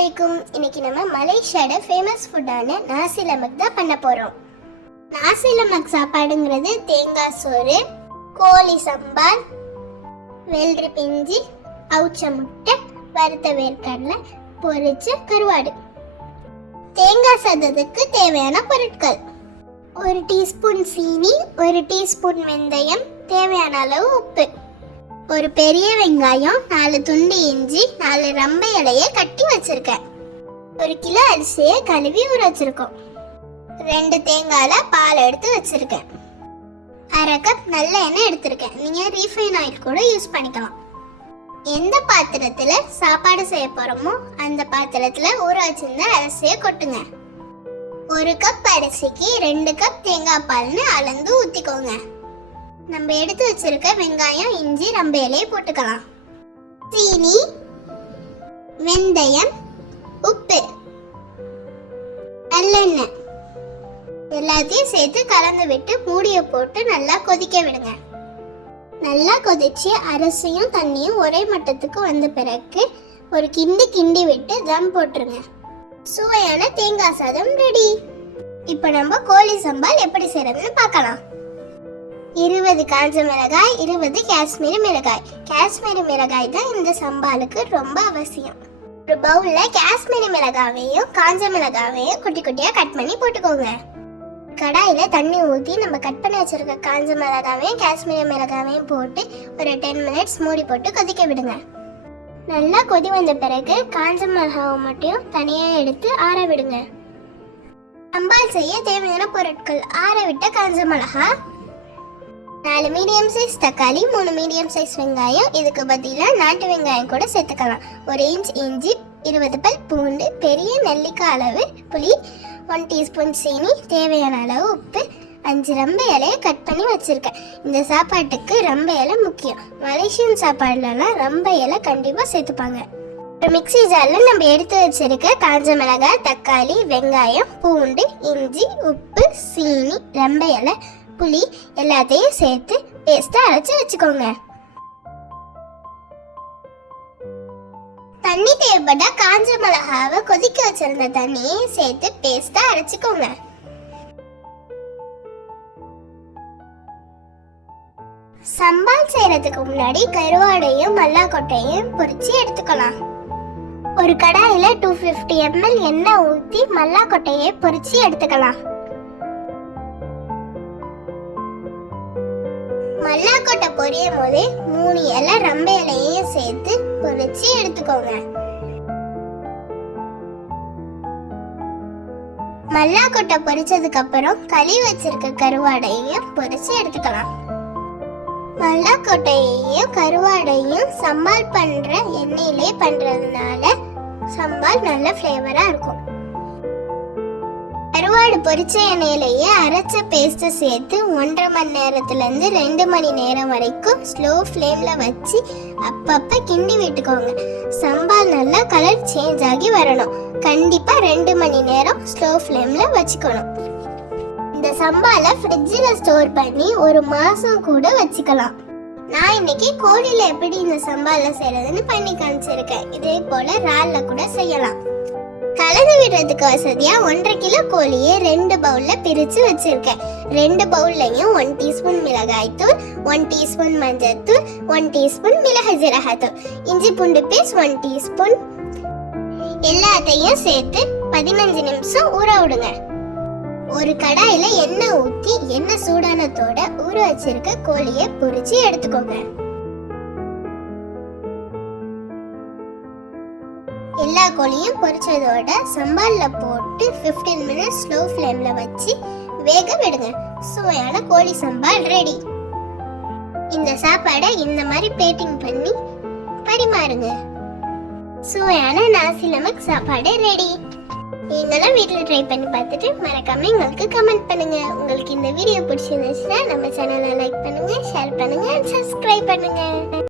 அலைக்கும். இன்னைக்கு நம்ம மலேசியாவோட ஃபேமஸ் ஃபுட்டான நாசி லெமக் தான் பண்ண போறோம். நாசி லெமக் சாப்பாடுங்கிறது தேங்காய் சோறு, கோழி சம்பால், வெள்ளரி பிஞ்சி, அவுச்ச முட்டை, வறுத்த வேர்க்கடலை, பொரிச்ச கருவாடு. தேங்காய் சாதத்துக்கு தேவையான பொருட்கள்: 1 டீஸ்பூன் சீனி, 1 டீஸ்பூன் வெந்தயம், தேவையான அளவு உப்பு, ஒரு பெரிய வெங்காயம், 4 துண்டு இஞ்சி, 4 ரம்பை இலையை கட்டி வச்சிருக்கேன். 1 கிலோ அரிசியை கழுவி ஊற வச்சிருக்கோம். 2 தேங்காயில பால் எடுத்து வச்சிருக்கேன். 1/2 கப் நல்ல எண்ணெய் எடுத்திருக்கேன். நீங்க ரீஃபைன் ஆயில் கூட யூஸ் பண்ணிக்கலாம். எந்த பாத்திரத்துல சாப்பாடு செய்ய போறோமோ அந்த பாத்திரத்துல ஊற வச்சிருந்த அரிசியை கொட்டுங்க. 1 கப் அரிசிக்கு 2 கப் தேங்காய் பால்னு அளந்து ஊத்திக்கோங்க. நம்ம எடுத்து வச்சிருக்க வெங்காயம், இஞ்சி, ரம்பை இலையை போட்டுக்கலாம். சீனி, வெந்தயம், உப்பு, நல்லெண்ணெய் எல்லாத்தையும் சேர்த்து கலந்து விட்டு மூடியை போட்டு நல்லா கொதிக்க விடுங்க. நல்லா கொதிச்சு அரிசியும் தண்ணியும் ஒரே மட்டத்துக்கு வந்த பிறகு ஒரு கிண்டி விட்டு தம் போட்டுருங்க. சுவையான தேங்காய் சாதம் ரெடி. இப்போ நம்ம கோழி சம்பால் எப்படி செய்யறதுன்னு பார்க்கலாம். 20 காஞ்ச மிளகாய், 20 காஷ்மீரி மிளகாய். காஷ்மீரி மிளகாய் தான் இந்த சம்பாலுக்கு ரொம்ப அவசியம். ஒரு பவுல்ல காஷ்மீரி மிளகாவையும் காஞ்ச மிளகாவையும் குட்டி குட்டியா கட் பண்ணி போட்டுக்கோங்க. கடாயில தண்ணி ஊற்றி நம்ம கட் பண்ணி வச்சிருக்க காஞ்ச மிளகாவையும் காஷ்மீரி மிளகாவையும் போட்டு ஒரு 10 மினிட்ஸ் மூடி போட்டு கொதிக்க விடுங்க. நல்லா கொதி வந்த பிறகு காஞ்ச மிளகாவை மட்டும் தனியா எடுத்து ஆற விடுங்க. சம்பால் செய்ய தேவையான பொருட்கள்: ஆற விட்ட காஞ்ச மிளகா, 4 மீடியம் சைஸ் தக்காளி, 3 மீடியம் சைஸ் வெங்காயம், இதுக்கு பதிலாக நாட்டு வெங்காயம் கூட சேர்த்துக்கலாம். 1 இன்ச் இஞ்சி, 20 பல் பூண்டு, பெரிய நெல்லிக்காய் அளவு புளி, 1 டீஸ்பூன் சீனி, தேவையான அளவு உப்பு, 5 ரம்பை இலையை கட் பண்ணி வச்சிருக்கேன். இந்த சாப்பாட்டுக்கு ரம்பை இலை முக்கியம். மலேசியன் சாப்பாடுலலாம் ரம்பை இலை கண்டிப்பாக சேர்த்துப்பாங்க. ஒரு மிக்ஸி ஜாரில் நம்ம எடுத்து வச்சிருக்க காஞ்ச மிளகாய், தக்காளி, வெங்காயம், பூண்டு, இஞ்சி, உப்பு, சீனி, ரம்பை இலை, புளி எல்லாத்தையும் சேர்த்து பேஸ்டா அரைச்சு வச்சுக்கோங்க. தண்ணி தேவைப்பட்டா காஞ்ச மிளகாவை கொதிக்க வச்சிருந்த தண்ணியை சேர்த்து பேஸ்டா அரைச்சுக்கோங்க. சம்பால் செய்யறதுக்கு முன்னாடி கருவாடையும் மல்லாக்கொட்டையும் பொரிச்சு எடுத்துக்கலாம். ஒரு கடாயில 250 ml எண்ணெய் ஊற்றி மல்லாக்கொட்டையை பொரிச்சு எடுத்துக்கலாம். மல்லாக்கொட்டை பொரியும் போது 3 இலை ரம்பை இலையையும் சேர்த்து பொரிச்சு எடுத்துக்கோங்க. மல்லாக்கொட்டை பொரிச்சதுக்கு அப்புறம் கழுவி வச்சிருக்க கருவாடையும் பொரிச்சு எடுத்துக்கலாம். மல்லாக்கொட்டையையும் கருவாடையும் சம்பால் பண்ற எண்ணெயிலே பண்றதுனால சம்பால் நல்ல ஃப்ளேவரா இருக்கும். கருவாடு பொரிச்ச எண்ணெயிலேயே அரைச்ச பேஸ்ட்டை சேர்த்து 1.5 மணி நேரத்துல இருந்து 2 மணி நேரம் வரைக்கும் ஸ்லோ ஃப்ளேம்ல வச்சு அப்பப்ப கிண்டி விட்டுக்கோங்க. சம்பால் நல்லா கலர் சேஞ்ச் ஆகி வரணும். கண்டிப்பா 2 மணி நேரம் ஸ்லோ ஃப்ளேம்ல வச்சுக்கணும். இந்த சம்பாலை ஃப்ரிட்ஜில் ஸ்டோர் பண்ணி 1 மாசம் கூட வச்சுக்கலாம். நான் இன்னைக்கு கோழியில எப்படி இந்த சம்பாலை செய்யறதுன்னு பண்ணி காமிச்சிருக்கேன். இதே போல ரால்ல கூட செய்யலாம். கலந்து விடுறதுக்கு வசதியா 1.5 கிலோ கோழியை 2 பவுல்ல பிரிச்சு வச்சிருக்கேன். 2 பவுல்லையும் 1 டீஸ்பூன் மிளகாய் தூள், 1 டீஸ்பூன் மஞ்சள் தூள், 1 டீஸ்பூன் மிளகு ஜீரகத்தூள், இஞ்சி பூண்டு பேஸ்ட் 1 டீஸ்பூன் எல்லாத்தையும் சேர்த்து 15 நிமிஷம் ஊற விடுங்க. ஒரு கடாயில எண்ணெய் ஊற்றி எண்ணெய் சூடானத்தோட ஊற வச்சிருக்க கோழியை பொரிச்சு எடுத்துக்கோங்க. எல்லா கோழியும் பொரிச்சதோட சம்பால்ல போட்டு 15 மினிட்ஸ் ஸ்லோ ஃப்ளேம்ல வச்சு வேக விடுங்க. சுவையான கோழி சம்பால் ரெடி. இந்த சாப்பாடை இந்த மாதிரி பிளேட்டிங் பண்ணி பரிமாறுங்க. சுவையான நாசி லெமக் சாப்பாடு ரெடி. நீங்களும் வீட்டில் ட்ரை பண்ணி பார்த்துட்டு மறக்காம எங்களுக்கு கமெண்ட் பண்ணுங்க. உங்களுக்கு இந்த வீடியோ பிடிச்சிருந்துச்சுன்னா நம்ம சேனலை லைக் பண்ணுங்க, ஷேர் பண்ணுங்க, சப்ஸ்கிரைப் பண்ணுங்க.